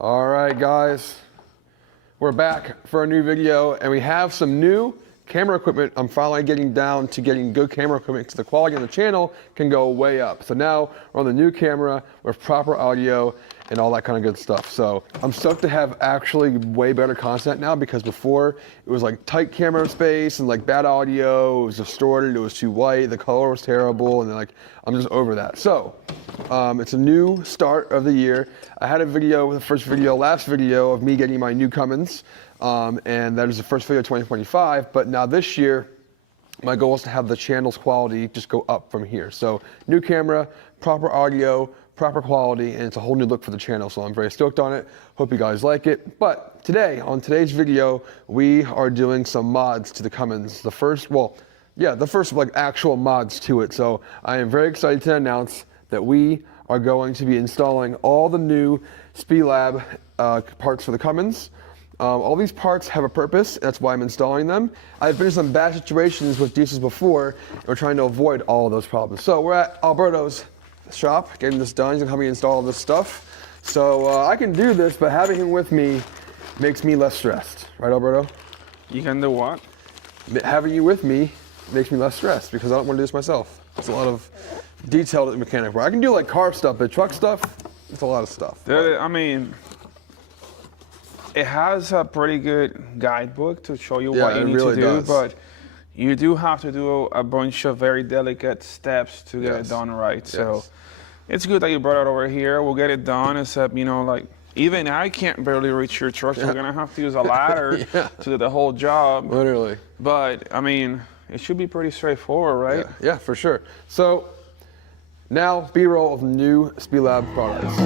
All right, guys, we're back for a new video, and we have some new camera equipment. I'm finally getting down to getting good camera equipment because the quality on the channel can go way up. So now we're on the new camera with proper audio and all that kind of good stuff. So I'm stoked to have actually way better content now, because before it was like tight camera space and like bad audio, it was distorted, it was too white, the color was terrible, and like I'm just over that. So it's a new start of the year. I had a video, last video of me getting my new Cummins, and that is the first video of 2025, but now this year, my goal is to have the channel's quality just go up from here. So new camera, proper audio, proper quality, and it's a whole new look for the channel, so I'm very stoked on it. Hope you guys like it. But today, on today's video, we are doing some mods to the Cummins. The first like actual mods to it. So I am very excited to announce that we are going to be installing all the new Spelab parts for the Cummins. All these parts have a purpose, that's why I'm installing them. I've been in some bad situations with diesels before, and we're trying to avoid all of those problems. So we're at Alberto's shop, getting this done. He's gonna help me install all this stuff. So I can do this, but having him with me makes me less stressed. Right, Alberto? You can do what? Having you with me makes me less stressed, because I don't want to do this myself. It's a lot of detailed mechanic work. I can do like car stuff, but truck stuff, it's a lot of stuff. I mean, it has a pretty good guidebook to show you what you need to do, but you do have to do a bunch of very delicate steps to get it done right. So it's good that you brought it over here. We'll get it done, except, you know, like, even I can't barely reach your truck, so we're gonna have to use a ladder to do the whole job. Literally. But I mean, it should be pretty straightforward, right? Yeah, for sure. So now, B-roll of new Spelab products.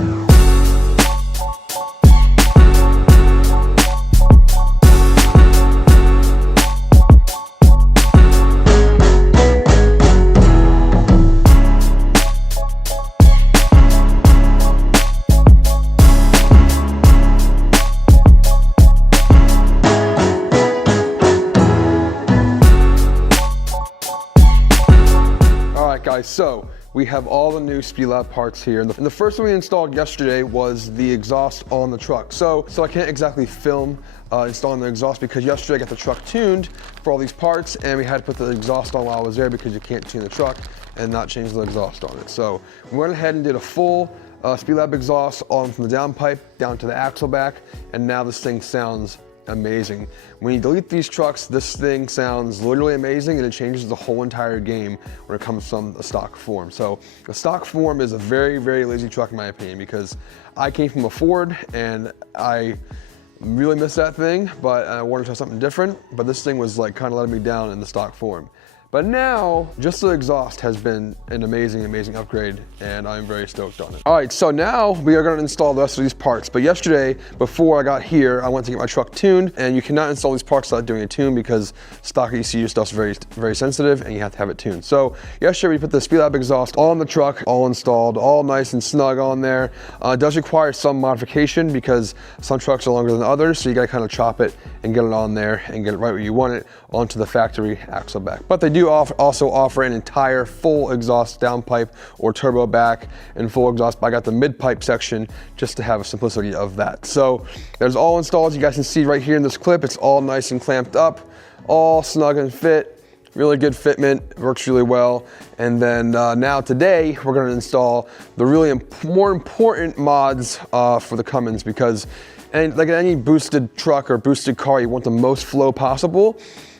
Guys, so we have all the new Spelab parts here, and the first one we installed yesterday was the exhaust on the truck. So I can't exactly film installing the exhaust, because yesterday I got the truck tuned for all these parts, and we had to put the exhaust on while I was there, because you can't tune the truck and not change the exhaust on it. So we went ahead and did a full Spelab exhaust on from the downpipe down to the axle back, and now this thing sounds amazing. When you delete these trucks, this thing sounds literally amazing, and it changes the whole entire game when it comes from the stock form. So the stock form is a very, very lazy truck in my opinion, because I came from a Ford and I really miss that thing, but I wanted to try something different, but this thing was like kind of letting me down in the stock form. But now, just the exhaust has been an amazing, amazing upgrade, and I'm very stoked on it. All right, so now we are gonna install the rest of these parts. But yesterday, before I got here, I went to get my truck tuned, and you cannot install these parts without doing a tune, because stock ECU stuff's very, very sensitive, and you have to have it tuned. So yesterday, we put the Spelab exhaust on the truck, all installed, all nice and snug on there. It does require some modification, because some trucks are longer than others, so you gotta kind of chop it and get it on there and get it right where you want it onto the factory axle back. But they do also offer an entire full exhaust downpipe or turbo back and full exhaust. I got the mid pipe section just to have a simplicity of that. So there's all installed. You guys can see right here in this clip, it's all nice and clamped up, all snug and fit. Really good fitment, works really well. And then now today, we're gonna install the really more important mods for the Cummins, because like any boosted truck or boosted car, you want the most flow possible,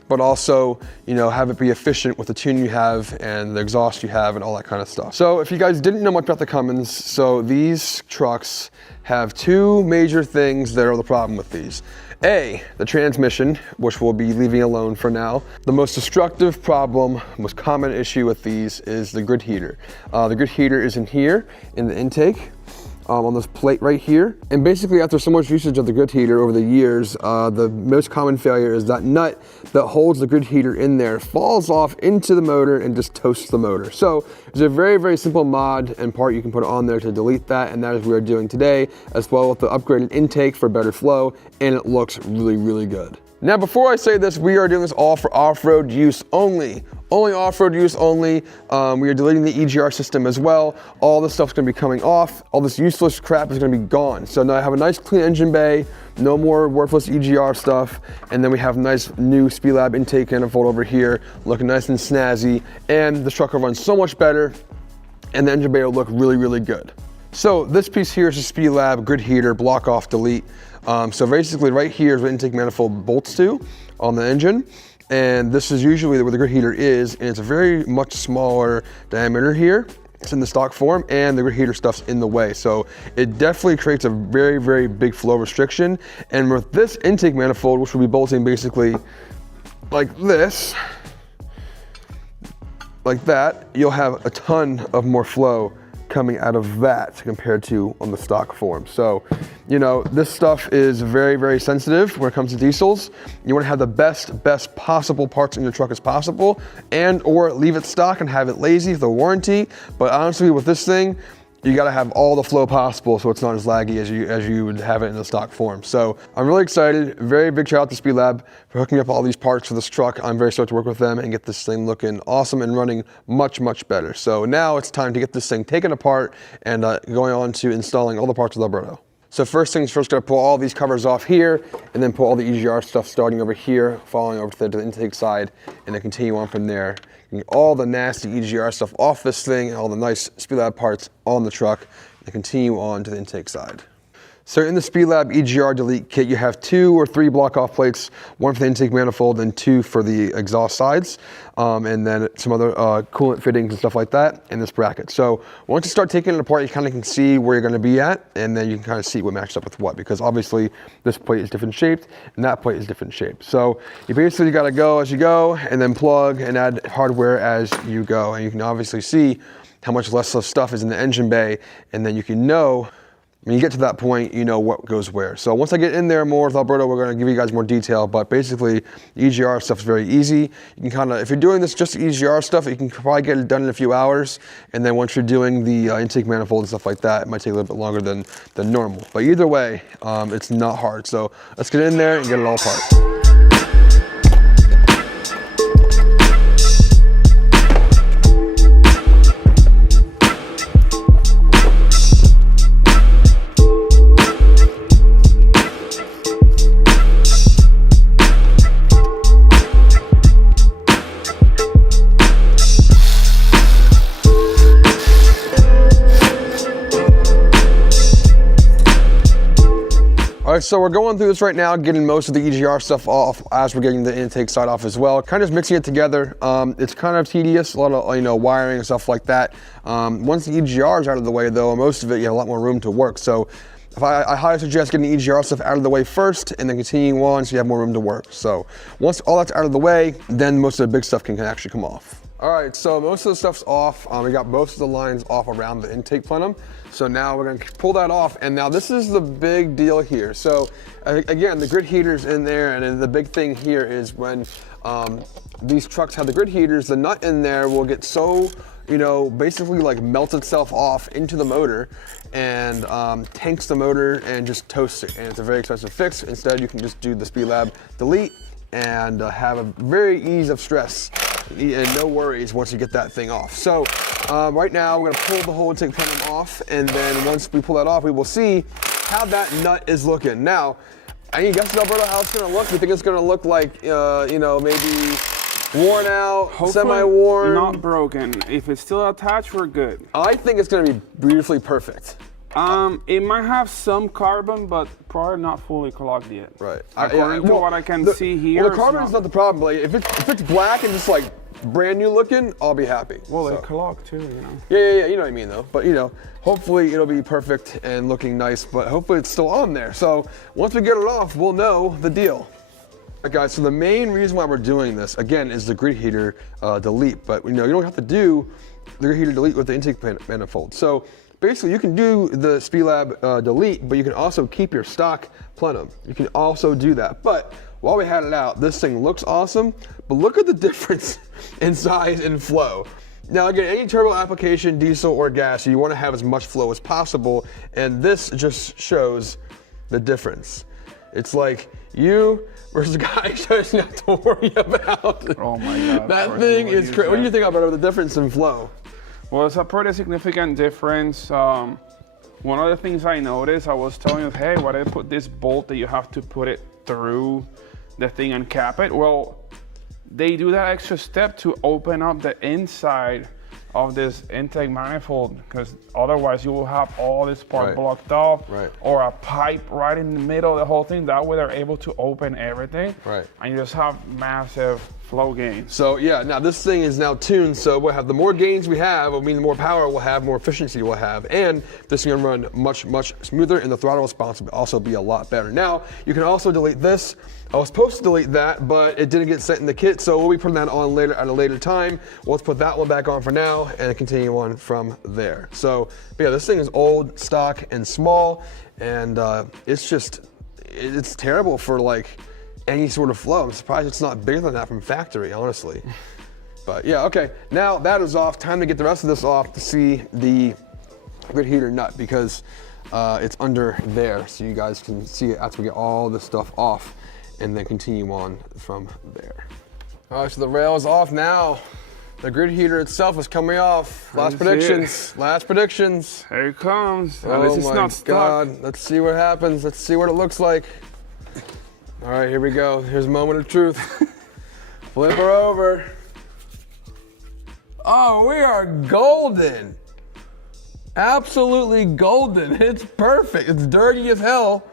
but also, you know, have it be efficient with the tune you have and the exhaust you have and all that kind of stuff. So if you guys didn't know much about the Cummins, so these trucks have two major things that are the problem with these. A, the transmission, which we'll be leaving alone for now. The most destructive problem, most common issue with these is the grid heater. The grid heater is in here in the intake. On this plate right here. And basically, after so much usage of the grid heater over the years, the most common failure is that nut that holds the grid heater in there falls off into the motor and just toasts the motor. So there's a very, very simple mod and part you can put on there to delete that, and that is what we're doing today, as well with the upgraded intake for better flow, and it looks really, really good. Now, before I say this, we are doing this all for off-road use only. Only off-road use only. We are deleting the EGR system as well. All this stuff's gonna be coming off. All this useless crap is gonna be gone. So now I have a nice clean engine bay, no more worthless EGR stuff. And then we have nice new Spelab intake manifold over here, looking nice and snazzy. And the truck will run so much better, and the engine bay will look really, really good. So this piece here is a Spelab grid heater, block off, delete. So basically right here is what intake manifold bolts to on the engine. And this is usually where the grid heater is, and it's a very much smaller diameter here. It's in the stock form, and the grid heater stuff's in the way. So it definitely creates a very, very big flow restriction. And with this intake manifold, which will be bolting basically like this, like that, you'll have a ton of more flow coming out of that compared to on the stock form. So, you know, this stuff is very, very sensitive when it comes to diesels. You want to have the best possible parts in your truck as possible, and or leave it stock and have it lazy for the warranty. But honestly, with this thing, you got to have all the flow possible so it's not as laggy as you would have it in the stock form. So I'm really excited. Very big shout out to Spelab for hooking up all these parts for this truck. I'm very stoked to work with them and get this thing looking awesome and running much, much better. So now it's time to get this thing taken apart and going on to installing all the parts with Alberto. So first things first, gonna pull all these covers off here and then pull all the EGR stuff starting over here, following over to the intake side, and then continue on from there. Get all the nasty EGR stuff off this thing and all the nice Spelab parts on the truck, and continue on to the intake side. So in the Spelab EGR delete kit, you have 2 or 3 block off plates, 1 for the intake manifold and 2 for the exhaust sides, and then some other coolant fittings and stuff like that in this bracket. So once you start taking it apart, you kind of can see where you're going to be at, and then you can kind of see what matches up with what, because obviously this plate is different shaped and that plate is different shaped. So you basically got to go as you go and then plug and add hardware as you go. And you can obviously see how much less stuff is in the engine bay, and then you can know when you get to that point, you know what goes where. So once I get in there more with Alberto, we're gonna give you guys more detail, but basically the EGR stuff is very easy. You can kind of, if you're doing this just the EGR stuff, you can probably get it done in a few hours. And then once you're doing the intake manifold and stuff like that, it might take a little bit longer than normal. But either way, it's not hard. So let's get in there and get it all apart. All right, so we're going through this right now, getting most of the EGR stuff off as we're getting the intake side off as well. Kind of just mixing it together. It's kind of tedious, a lot of wiring and stuff like that. Once the EGR is out of the way though, most of it, you have a lot more room to work. So I highly suggest getting the EGR stuff out of the way first and then continuing on so you have more room to work. So once all that's out of the way, then most of the big stuff can actually come off. All right, so most of the stuff's off. We got most of the lines off around the intake plenum. So now we're gonna pull that off. And now this is the big deal here. So again, the grid heater's in there, and the big thing here is when these trucks have the grid heaters, the nut in there will get so, basically like melt itself off into the motor and tanks the motor and just toasts it. And it's a very expensive fix. Instead, you can just do the Spelab delete and have a very ease of stress and no worries once you get that thing off. So right now we're gonna pull the whole intake plenum off, and then once we pull that off, we will see how that nut is looking. Now, any guesses, Alberto, how it's gonna look? We think it's gonna look like, maybe worn out, semi-worn? Not broken. If it's still attached, we're good. I think it's gonna be beautifully perfect. It might have some carbon, but probably not fully clogged yet. Right. According to what I can see here. Well, the carbon's not the problem. Like, if it's black and just like brand new looking, I'll be happy. Well, they clog too, Yeah, you know what I mean though. But hopefully it'll be perfect and looking nice, but hopefully it's still on there. So once we get it off, we'll know the deal. All right, guys, so the main reason why we're doing this, again, is the grid heater delete. But you don't have to do the grid heater delete with the intake manifold. So basically, you can do the Spelab delete, but you can also keep your stock plenum. You can also do that. But while we had it out, this thing looks awesome, but look at the difference in size and flow. Now again, any turbo application, diesel or gas, you want to have as much flow as possible, and this just shows the difference. It's like you versus a guy who doesn't have to worry about. Oh my God. That thing is crazy. What do you think about the difference in flow? Well, it's a pretty significant difference. One of the things I noticed, I was telling you, hey, why did I put this bolt that you have to put it through the thing and cap it? Well, they do that extra step to open up the inside of this intake manifold, because otherwise you will have all this part blocked off, or a pipe right in the middle of the whole thing. That way they're able to open everything, and you just have massive flow gains. So yeah, now this thing is now tuned, so we'll have the more gains we have, I mean the more power we'll have, more efficiency we'll have, and this is gonna run much, much smoother, and the throttle response will also be a lot better. Now, you can also delete this. I was supposed to delete that, but it didn't get sent in the kit, so we'll be putting that on later at a later time. Well, let's put that one back on for now and continue on from there. So, but yeah, this thing is old, stock, and small, and it's terrible for like any sort of flow. I'm surprised it's not bigger than that from factory, honestly. But yeah, okay, now that is off. Time to get the rest of this off to see the grid heater nut, because it's under there, so you guys can see it after we get all this stuff off, and then continue on from there. All right, so the rail is off now. The grid heater itself is coming off. Last predictions. Last predictions. Here it comes. Oh my God. Let's see what happens. Let's see what it looks like. All right, here we go. Here's a moment of truth. Flip her over. Oh, we are golden. Absolutely golden. It's perfect. It's dirty as hell,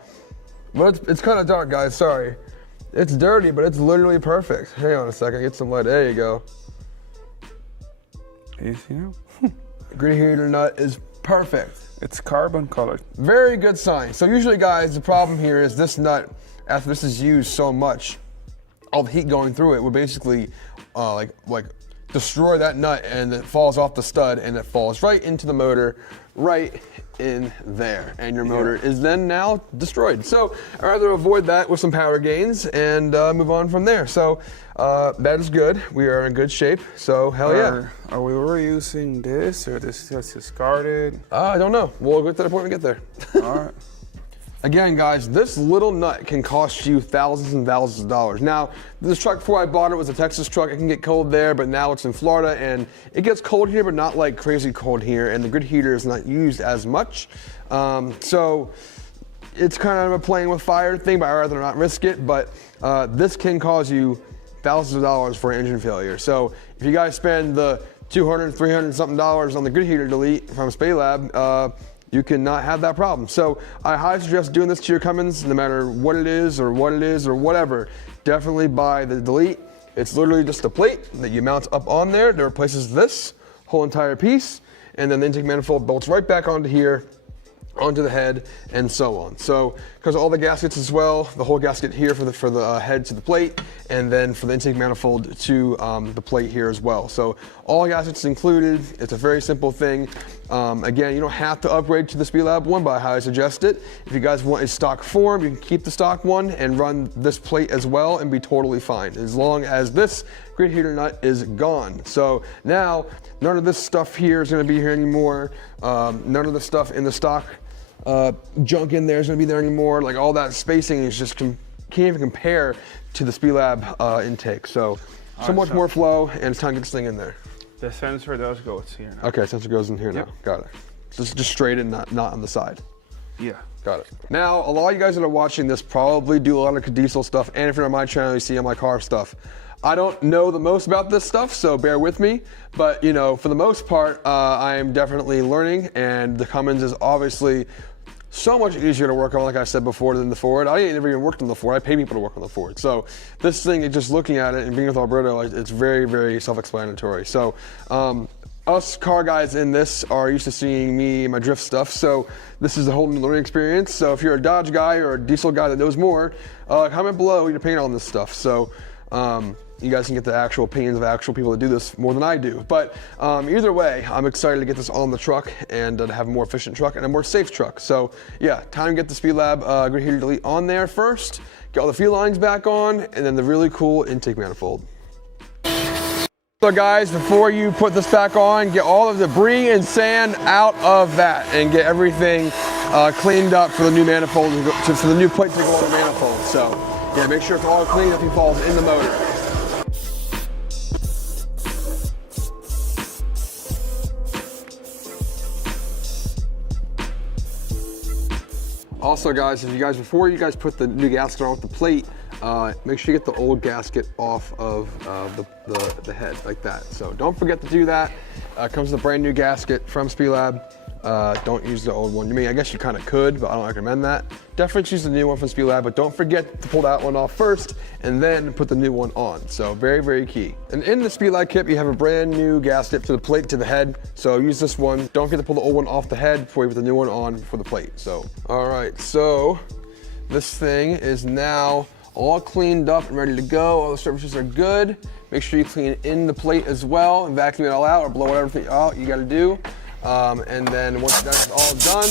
but it's kind of dark, guys. Sorry. It's dirty, but it's literally perfect. Hang on a second. Get some light. There you go. Easy now. Grid heater nut is perfect. It's carbon colored. Very good sign. So usually, guys, the problem here is this nut, after this is used so much, all the heat going through it would basically like destroy that nut, and it falls off the stud and it falls right into the motor, right in there, and your motor is then now destroyed. So I'd rather avoid that with some power gains and move on from there. So that is good. We are in good shape. So hell yeah. Are we reusing this, or this is just discarded? I don't know. We'll get to the point we get there. All right. Again, guys, this little nut can cost you thousands and thousands of dollars. Now, this truck before I bought it was a Texas truck. It can get cold there, but now it's in Florida, and it gets cold here, but not like crazy cold here, and the grid heater is not used as much. So it's kind of a playing with fire thing, but I'd rather not risk it. But this can cause you thousands of dollars for an engine failure. So if you guys spend the $200, $300 something on the grid heater delete from Spelab, you cannot have that problem. So I highly suggest doing this to your Cummins, no matter what it is or whatever. Definitely buy the delete. It's literally just a plate that you mount up on there that replaces this whole entire piece, and then the intake manifold bolts right back onto here, onto the head, and so on. So, because all the gaskets as well, the whole gasket here for the head to the plate, and then for the intake manifold to the plate here as well. So all gaskets included. It's a very simple thing. Again, you don't have to upgrade to the Spelab one, but I highly suggest it. If you guys want a stock form, you can keep the stock one and run this plate as well and be totally fine, as long as this grid heater nut is gone. So now, none of this stuff here is gonna be here anymore. None of the stuff in the stock junk in there is gonna be there anymore. Like all that spacing is just can't even compare to the Spelab intake. So much more flow, and it's time to get this thing in there. The sensor does go, it's here now. Okay, sensor goes in here now. Got it. Just straight in, not on the side. Yeah. Got it. Now, a lot of you guys that are watching this probably do a lot of diesel stuff, and if you're on my channel, you see on my car stuff. I don't know the most about this stuff, so bear with me. But you know, for the most part, I am definitely learning, and the Cummins is obviously so much easier to work on, like I said before, than the Ford. I ain't never even worked on the Ford. I pay people to work on the Ford. So this thing, just looking at it and being with Alberto, it's very, very self-explanatory. So us car guys in this are used to seeing me and my drift stuff. So this is a whole new learning experience. So if you're a Dodge guy or a diesel guy that knows more, comment below your opinion on this stuff. So you guys can get the actual opinions of actual people that do this more than I do. But either way, I'm excited to get this on the truck and to have a more efficient truck and a more safe truck. So yeah, time to get the Spelab grid heater delete on there first, get all the fuel lines back on, and then the really cool intake manifold. So guys, before you put this back on, get all of the debris and sand out of that and get everything cleaned up for the new manifold, for the new plate to go on the manifold. So yeah, make sure it's all clean if he falls in the motor. Also guys, before you guys put the new gasket on with the plate, make sure you get the old gasket off of the head like that. So don't forget to do that. Comes with a brand new gasket from Spelab. Don't use the old one. I mean, I guess you kind of could, but I don't recommend that. Definitely choose the new one from Spelab, but don't forget to pull that one off first and then put the new one on. So very, very key. And in the Spelab kit, you have a brand new gasket to the plate to the head. So use this one. Don't forget to pull the old one off the head before you put the new one on for the plate. So, all right, so this thing is now all cleaned up and ready to go. All the surfaces are good. Make sure you clean in the plate as well and vacuum it all out or blow whatever out you gotta do. And then once that's all done,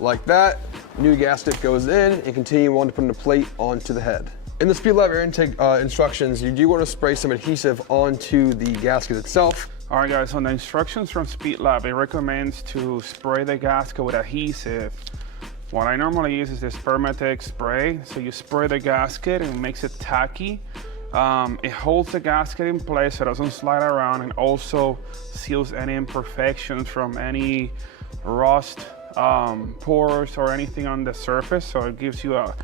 like that, new gasket goes in and continue on to putting the plate onto the head. In the Spelab air intake instructions, you do want to spray some adhesive onto the gasket itself. All right guys, on the instructions from Spelab, it recommends to spray the gasket with adhesive. What I normally use is this Permatex spray. So you spray the gasket and it makes it tacky. It holds the gasket in place so it doesn't slide around, and also seals any imperfections from any rust, pores or anything on the surface. So it gives you a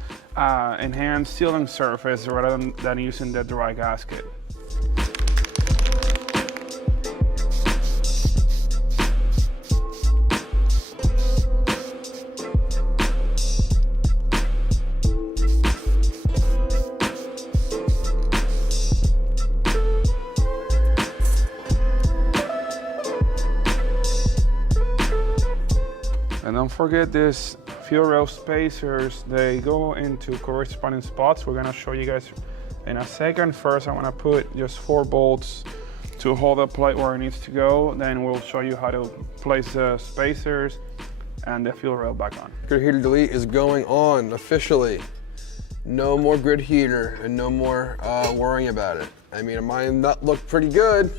enhanced sealing surface rather than using the dry gasket. And don't forget this fuel rail spacers, they go into corresponding spots. We're gonna show you guys in a second. First, I wanna put just 4 bolts to hold the plate where it needs to go. Then we'll show you how to place the spacers and the fuel rail back on. Grid heater delete is going on officially. No more grid heater and no more worrying about it. I mean, it might not look pretty good.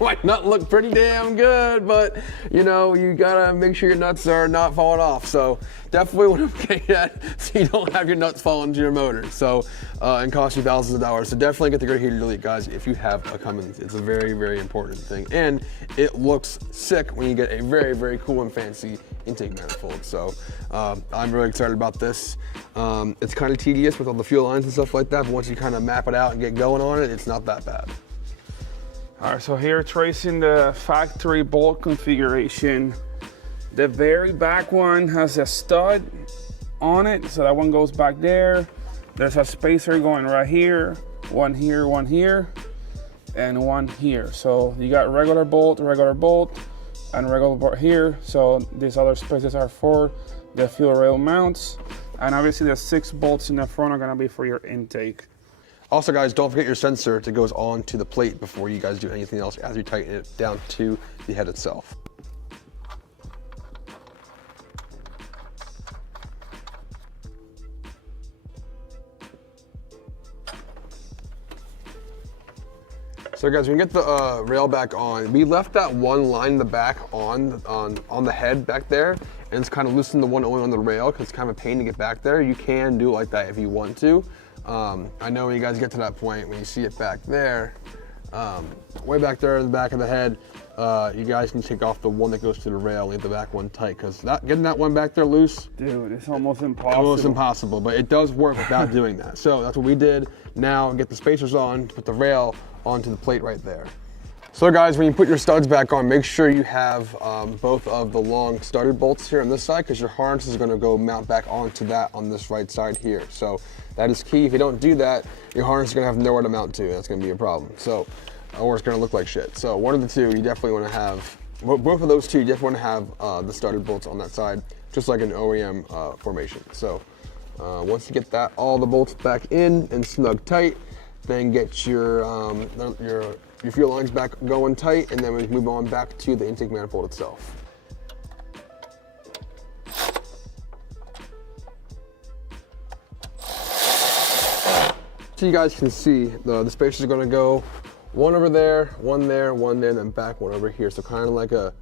Might not look pretty damn good, but you know, you gotta make sure your nuts are not falling off. So definitely want to get that so you don't have your nuts fall into your motor. So, and cost you thousands of dollars. So definitely get the grid heater delete, guys, if you have a Cummins. It's a very, very important thing. And it looks sick when you get a very, very cool and fancy intake manifold. So I'm really excited about this. It's kind of tedious with all the fuel lines and stuff like that, but once you kind of map it out and get going on it, it's not that bad. All right, so here tracing the factory bolt configuration. The very back one has a stud on it, so that one goes back there. There's a spacer going right here, one here, and one here. So you got regular bolt, and regular bolt here. So these other spaces are for the fuel rail mounts. And obviously the 6 bolts in the front are gonna be for your intake. Also guys, don't forget your sensor that goes on to the plate before you guys do anything else as you tighten it down to the head itself. So guys, we can get the rail back on. We left that one line in the back on the head back there, and it's kind of loosened the one only on the rail because it's kind of a pain to get back there. You can do it like that if you want to. I know when you guys get to that point, when you see it back there, way back there in the back of the head, you guys can take off the one that goes to the rail, leave the back one tight, because getting that one back there loose, dude, it's almost impossible. Almost impossible, but it does work without doing that. So that's what we did. Now get the spacers on to put the rail onto the plate right there. So guys, when you put your studs back on, make sure you have both of the long studded bolts here on this side, because your harness is going to go mount back onto that on this right side here. So that is key. If you don't do that, your harness is going to have nowhere to mount to. That's going to be a problem. So, or it's going to look like shit. So one of the two, you definitely want to have, both of those two, you definitely want to have the studded bolts on that side, just like an OEM formation. So once you get that, all the bolts back in and snug tight, then get your fuel lines back going tight, and then we move on back to the intake manifold itself. So you guys can see the spacers are going to go one over there, one there, and then back one over here. So kind of like a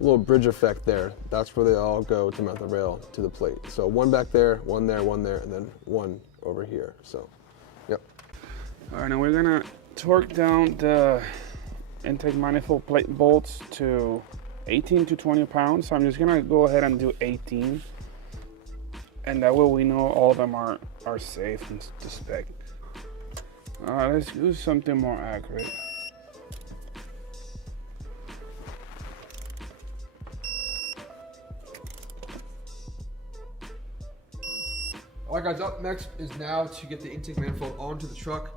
little bridge effect there. That's where they all go to mount the rail to the plate. So one back there, one there, and then one over here. So, yep. All right, now we're gonna torque down the intake manifold plate bolts to 18 to 20 pounds. So I'm just gonna go ahead and do 18. And that way we know all of them are safe and to spec. All right, let's do something more accurate. All right, guys, up next is now to get the intake manifold onto the truck.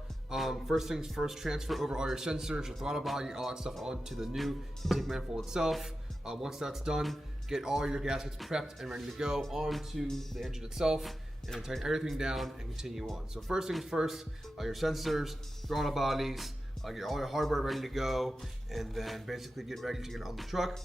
First things first, transfer over all your sensors, your throttle body, all that stuff onto the new intake manifold itself. Once that's done, get all your gaskets prepped and ready to go onto the engine itself, and then tighten everything down and continue on. So first things first, your sensors, throttle bodies, get all your hardware ready to go, and then basically get ready to get on the truck.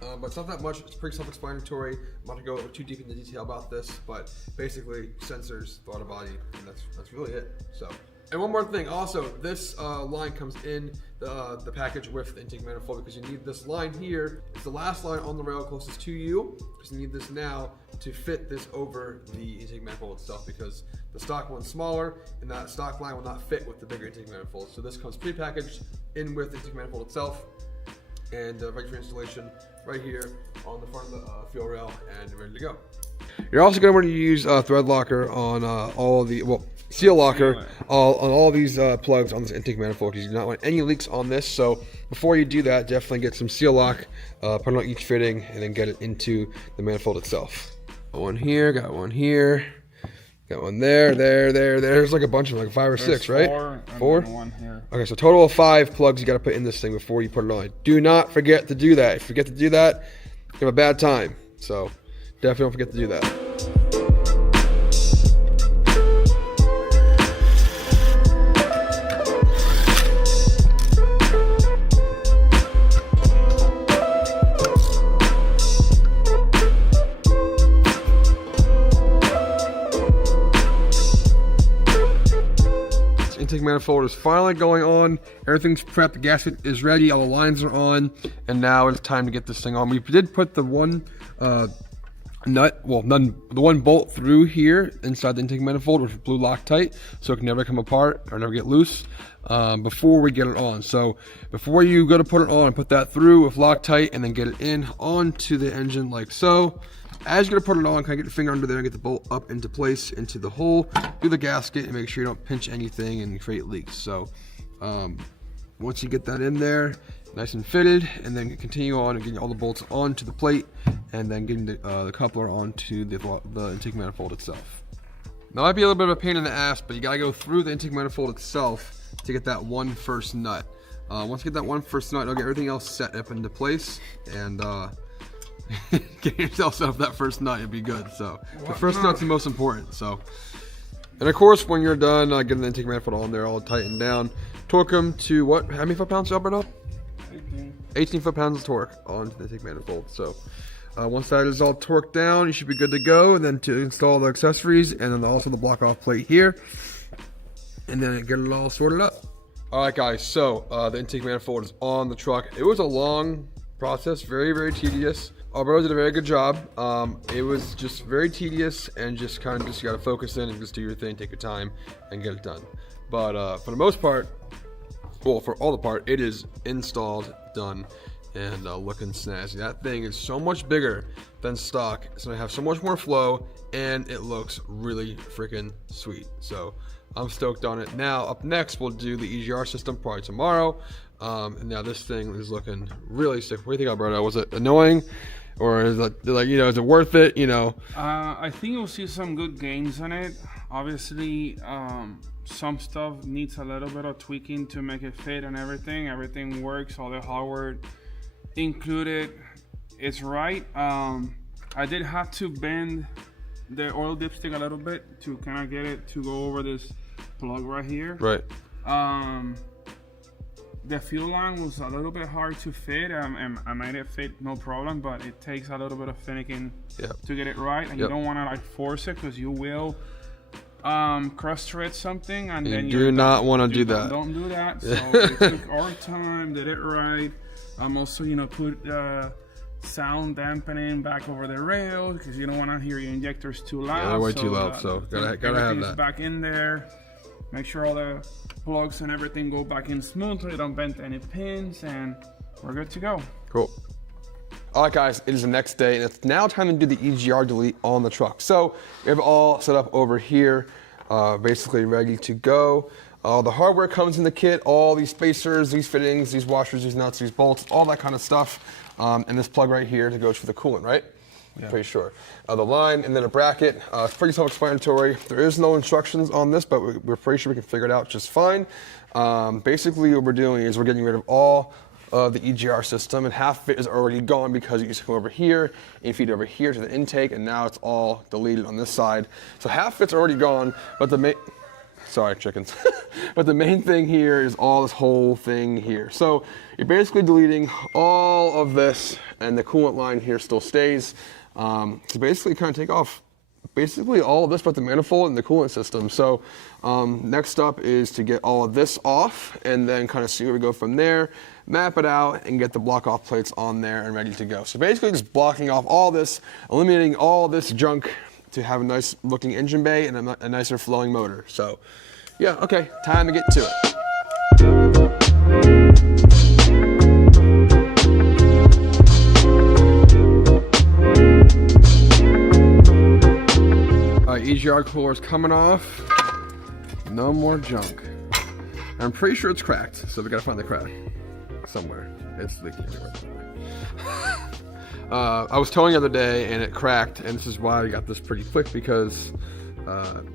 But it's not that much, it's pretty self-explanatory. I'm not gonna go too deep into detail about this, but basically sensors, throttle body, and that's really it. So, and one more thing, also, this line comes in the package with the intake manifold, because you need this line here. It's the last line on the rail closest to you, because you need this now to fit this over the intake manifold itself, because the stock one's smaller, and that stock line will not fit with the bigger intake manifold. So this comes pre-packaged in with the intake manifold itself, and ready for installation right here on the front of the fuel rail, and ready to go. You're also going to want to use thread locker on all the, well, seal locker on all these plugs on this intake manifold, because you do not want any leaks on this. So before you do that, definitely get some seal lock, put it on each fitting, and then get it into the manifold itself. Got one here, got one here, got one there. There's like a bunch of them, like 5 or 6, right? Four? One here. Okay, so total of 5 plugs you got to put in this thing before you put it on. Do not forget to do that. If you forget to do that, you have a bad time. So definitely don't forget to do that. Intake manifold is finally going on. Everything's prepped, the gasket is ready, all the lines are on, and now it's time to get this thing on. We did put the one the one bolt through here inside the intake manifold with blue Loctite, so it can never come apart or never get loose before we get it on. So before you go to put it on, put that through with Loctite and then get it in onto the engine like so. As you're gonna put it on, kind of get your finger under there and get the bolt up into place into the hole through the gasket, and make sure you don't pinch anything and create leaks. So once you get that in there, nice and fitted, and then continue on and getting all the bolts onto the plate, and then getting the coupler onto the intake manifold itself. Now, it might be a little bit of a pain in the ass, but you gotta go through the intake manifold itself to get that one first nut. Once you get that one first nut, you'll get everything else set up into place, and get yourself set up that first nut, it'd be good. So the first nut's the most important. So, and of course, when you're done getting the intake manifold on there, all tightened down, torque them to what? How many foot-pounds, Alberto? 18 foot-pounds of torque onto the intake manifold. So once that is all torqued down, you should be good to go. And then to install the accessories, and then also the block-off plate here, and then get it all sorted up. All right, guys. So the intake manifold is on the truck. It was a long process, very, very tedious. Alberto did a very good job. It was just very tedious, and just kind of just got to focus in and just do your thing, take your time, and get it done. But for the most part, well, for all the part, it is installed, done, and looking snazzy. That thing is so much bigger than stock. It's gonna have so much more flow, and it looks really freaking sweet. So I'm stoked on it. Now, up next, we'll do the EGR system probably tomorrow. And now this thing is looking really sick. What do you think, Alberto? Was it annoying? Or is it, like, you know, is it worth it, you know? I think you'll see some good gains on it. Obviously, some stuff needs a little bit of tweaking to make it fit and everything. Everything works, all the hardware included. It's right. I did have to bend the oil dipstick a little bit to kind of get it to go over this plug right here. Right. The fuel line was a little bit hard to fit, and I made it fit no problem, but it takes a little bit of finicking to get it right, and you don't want to like force it, because you will cross thread something, and then you do not want to do that. Don't do that. So we took our time, did it right. Also, you know, put sound dampening back over the rail because you don't want to hear your injectors too loud. Yeah, they're way too loud, so gotta have that. Back in there. Make sure all the plugs and everything go back in smoothly. Don't bend any pins, and we're good to go. Cool. All right, guys, it is the next day, and it's now time to do the EGR delete on the truck. So we have it all set up over here, basically ready to go. The hardware comes in the kit, all these spacers, these fittings, these washers, these nuts, these bolts, all that kind of stuff. And this plug right here to go for the coolant, right? Yeah. Pretty sure. The line and then a bracket. It's pretty self-explanatory. There is no instructions on this, but we're pretty sure we can figure it out just fine. Basically, what we're doing is we're getting rid of all of the EGR system, and half of it is already gone because you used to come over here and feed over here to the intake, and now it's all deleted on this side. So half of it's already gone, but the main, sorry, chickens. But the main thing here is all this whole thing here. So you're basically deleting all of this, and the coolant line here still stays. So basically kind of take off basically all of this but the manifold and the coolant system. So next up is to get all of this off and then kind of see where we go from there, map it out, and get the block off plates on there and ready to go. So basically just blocking off all this, eliminating all this junk to have a nice looking engine bay and a nicer flowing motor. So yeah, okay, time to get to it. EGR cooler is coming off. No more junk. I'm pretty sure it's cracked, so we gotta find the crack somewhere. It's leaking anywhere. I was towing the other day and it cracked, and this is why I got this pretty quick, because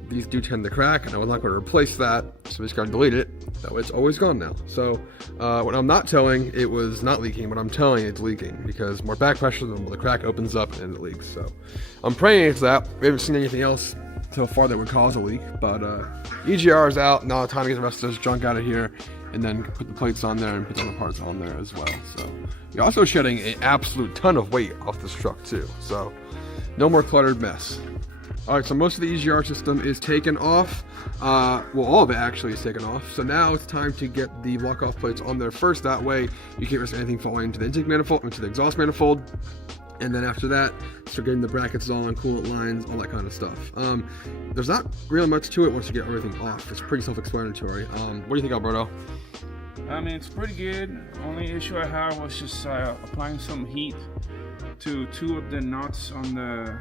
these do tend to crack, and I was not going to replace that, so we just got to delete it. That way it's always gone now. So when I'm not towing, it was not leaking. When I'm towing, it's leaking, because more back pressure, the crack opens up and it leaks. So I'm praying it's that. We haven't seen anything else so far that would cause a leak, but EGR is out. Now time to get the rest of this junk out of here, and then put the plates on there and put the other parts on there as well. So you're also shedding an absolute ton of weight off this truck too. So no more cluttered mess. All right, so most of the EGR system is taken off. Well, all of it actually is taken off. So now it's time to get the block-off plates on there first. That way you can't risk anything falling into the intake manifold, into the exhaust manifold. And then after that, start getting the brackets on, coolant lines, all that kind of stuff. There's not really much to it once you get everything off. It's pretty self-explanatory. What do you think, Alberto? I mean, it's pretty good. Only issue I had was just applying some heat to two of the nuts on the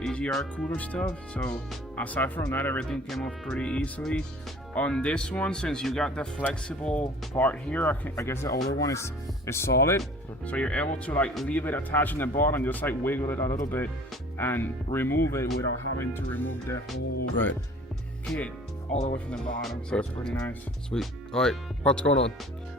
EGR cooler stuff. So aside from that, everything came off pretty easily. On this one, since you got the flexible part here, I guess the older one is solid. So you're able to like leave it attached in the bottom, just like wiggle it a little bit and remove it without having to remove the whole kit all the way from the bottom. So it's pretty nice. Sweet. All right, what's going on?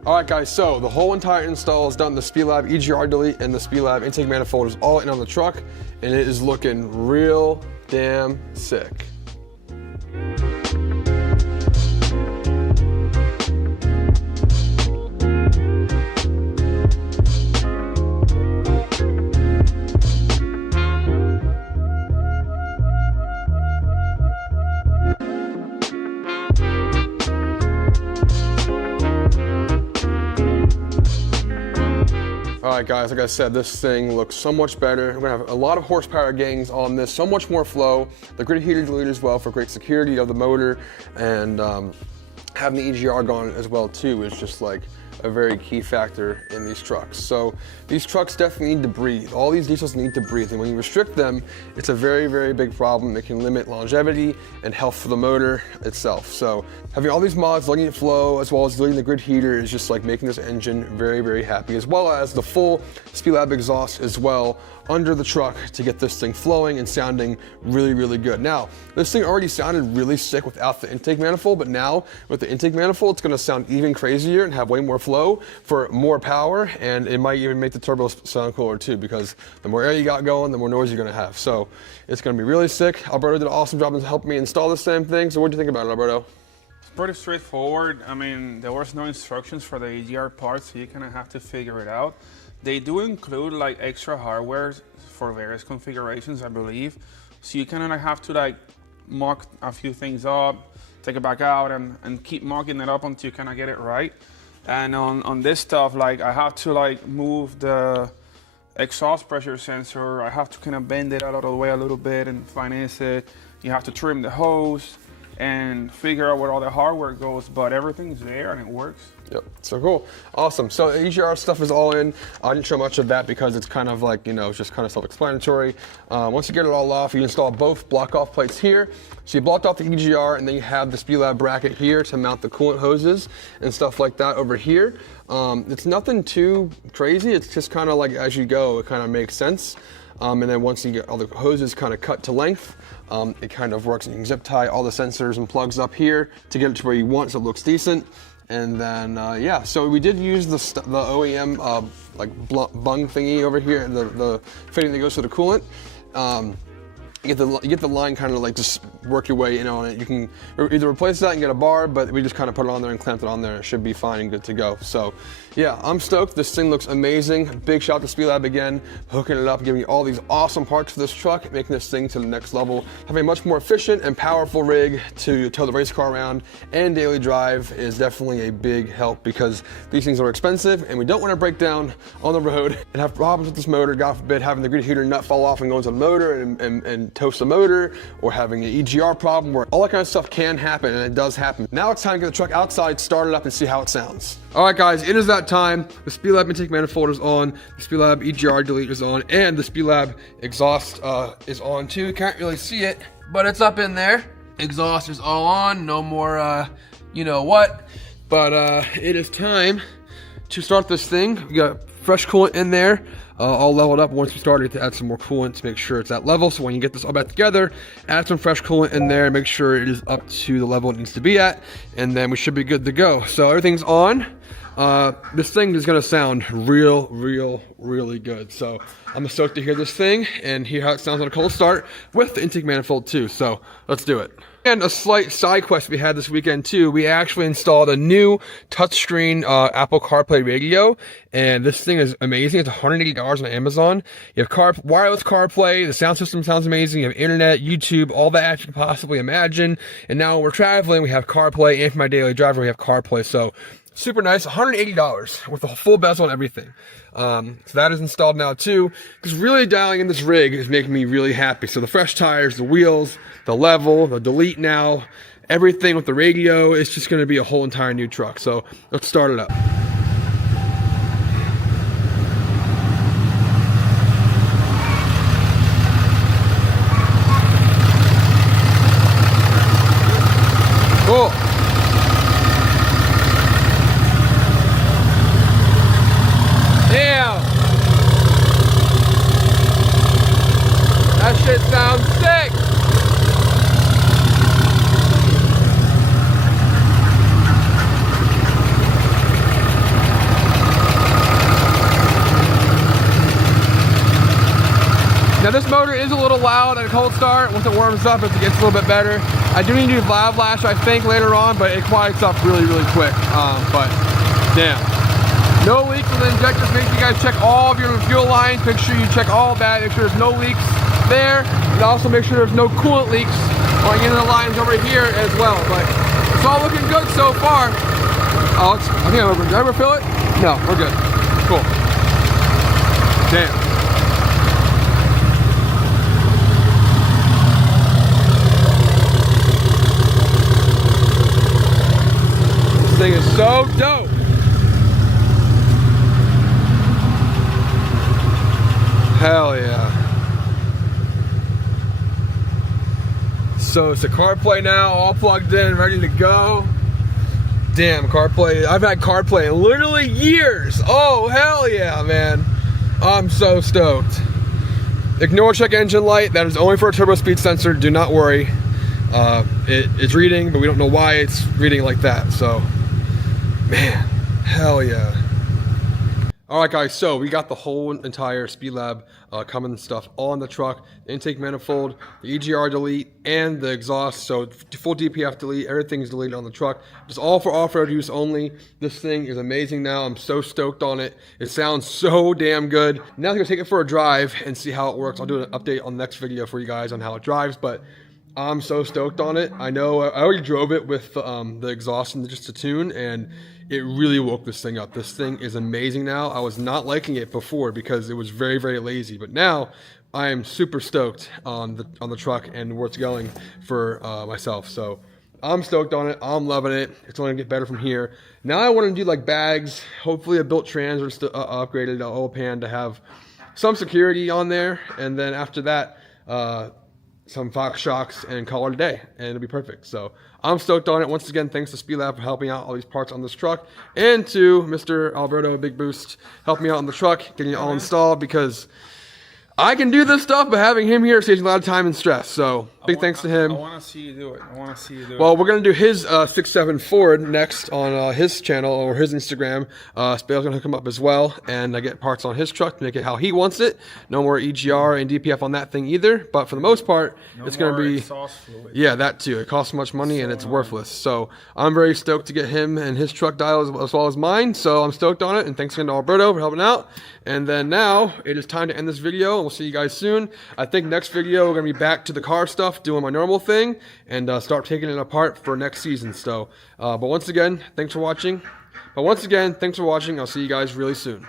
All right, guys, so the whole entire install is done. The Spelab EGR delete and the Spelab intake manifold is all in on the truck, and it is looking real damn sick. All right, guys, like I said, this thing looks so much better. We're gonna have a lot of horsepower gains on this, so much more flow. The grid heater deleted as well for great security of the motor, and having the EGR gone as well too is just like a very key factor in these trucks. So these trucks definitely need to breathe. All these diesels need to breathe, and when you restrict them, it's a very, very big problem. It can limit longevity and health for the motor itself. So having all these mods, letting it flow, as well as deleting the grid heater is just like making this engine very, very happy, as well as the full Spelab exhaust as well under the truck to get this thing flowing and sounding really, really good. Now, this thing already sounded really sick without the intake manifold, but now with the intake manifold, it's gonna sound even crazier and have way more flow for more power, and it might even make the turbo sound cooler too, because the more air you got going, the more noise you're gonna have. So it's gonna be really sick. Alberto did an awesome job in helping me install this same thing. So what do you think about it, Alberto? It's pretty straightforward. I mean, there was no instructions for the EGR parts, so you kind of have to figure it out. They do include like extra hardware for various configurations, I believe. So you kind of have to like mock a few things up, take it back out, and keep mocking it up until you kind of get it right. And on this stuff, like I have to like move the exhaust pressure sensor. I have to kind of bend it out of the way a little bit and finance it. You have to trim the hose and figure out where all the hardware goes, but everything's there and it works. Yep, so cool. Awesome. So EGR stuff is all in. I didn't show much of that because it's kind of like, you know, it's just kind of self-explanatory. Once you get it all off, you install both block-off plates here. So you blocked off the EGR, and then you have the Spelab bracket here to mount the coolant hoses and stuff like that over here. It's nothing too crazy. It's just kind of like as you go, it kind of makes sense. And then once you get all the hoses kind of cut to length, it kind of works, and you can zip tie all the sensors and plugs up here to get it to where you want so it looks decent. And then, yeah, so we did use the OEM like bung thingy over here, the fitting that goes to the coolant. You get the line kind of like just work your way in on it. You can either replace that and get a bar, but we just kind of put it on there and clamped it on there. It should be fine and good to go. So yeah, I'm stoked. This thing looks amazing. Big shout out to Spelab again, hooking it up, giving me all these awesome parts for this truck, making this thing to the next level. Having a much more efficient and powerful rig to tow the race car around and daily drive is definitely a big help, because these things are expensive and we don't want to break down on the road and have problems with this motor. God forbid having the grid heater nut fall off and go into the motor and toast the motor, or having an EGR problem, where all that kind of stuff can happen, and it does happen. Now it's time to get the truck outside, start it up, and see how it sounds. All right, guys, it is that time. The Spelab intake manifold is on, the Spelab EGR delete is on, and the Spelab exhaust is on too. Can't really see it, but it's up in there. Exhaust is all on, no more you know what. But it is time to start this thing. We got fresh coolant in there, all leveled up. Once we started to add some more coolant to make sure it's at level. So when you get this all back together, add some fresh coolant in there, make sure it is up to the level it needs to be at, and then we should be good to go. So everything's on. This thing is gonna sound really good. So I'm stoked to hear this thing and hear how it sounds on a cold start with the intake manifold too. So let's do it. And a slight side quest we had this weekend too. We actually installed a new touchscreen Apple CarPlay radio, and this thing is amazing. It's $180 on Amazon. You have wireless CarPlay. The sound system sounds amazing. You have internet, YouTube, all that you can possibly imagine. And now when we're traveling, we have CarPlay, and for my daily driver, we have CarPlay. So super nice, $180 with a full bezel and everything. So that is installed now too. Because really dialing in this rig is making me really happy. So the fresh tires, the wheels, the level, the delete now, everything with the radio, it's just going to be a whole entire new truck. So let's start it up. Cool. Damn! That shit sounds sick! Now this motor is a little loud at a cold start. Once it warms up, it gets a little bit better. I do need to do valve lash, I think, later on, but it quiets up really quick. But damn. No leaks in the injectors. Make sure you guys check all of your fuel lines. Make sure you check all of that. Make sure there's no leaks there. And also make sure there's no coolant leaks going into the lines over here as well. But it's all looking good so far. Oh, I think I'm over. Did I ever fill it? No, we're good. Cool. Damn. This thing is so dope. Hell yeah. So it's a CarPlay now, all plugged in, ready to go. Damn, CarPlay. I've had CarPlay in literally years. Oh, hell yeah, man. I'm so stoked. Ignore check engine light. That is only for a turbo speed sensor. Do not worry. It's reading, but we don't know why it's reading like that. So, man, hell yeah. All right, guys, so we got the whole entire Spelab Cummins stuff on the truck. The intake manifold, the EGR delete, and the exhaust. So full DPF delete, everything's deleted on the truck. It's all for off-road use only. This thing is amazing now. I'm so stoked on it. It sounds so damn good. Now I'm gonna take it for a drive and see how it works. I'll do an update on the next video for you guys on how it drives, but I'm so stoked on it. I know I already drove it with the exhaust and just to tune, and it really woke this thing up. This thing is amazing now. I was not liking it before because it was very, very lazy, but now I am super stoked on the truck and where it's going for myself. So I'm stoked on it. I'm loving it. It's only gonna get better from here. Now I want to do like bags, hopefully a built trans or upgraded oil pan to have some security on there, and then after that, some Fox shocks and call it a day, and it'll be perfect. So I'm stoked on it. Once again, thanks to Spelab for helping out all these parts on this truck, and to Mr. Alberto Big Boost helping me out on the truck, getting it all installed, because I can do this stuff, but having him here saves a lot of time and stress. So big thanks to him. I want to see you do it. Well, we're going to do his 6.7 Ford next on his channel or his Instagram. Spelab's going to hook him up as well, and I get parts on his truck to make it how he wants it. No more EGR and DPF on that thing either, but for the most part, it's going to be... exhaust fluid. Yeah, that too. It costs so much money and it's worthless. So I'm very stoked to get him and his truck dial as well as mine. So I'm stoked on it, and thanks again to Alberto for helping out. And then now it is time to end this video, and we'll see you guys soon. I think next video we're going to be back to the car stuff, doing my normal thing, and start taking it apart for next season. So, but once again, thanks for watching. I'll see you guys really soon.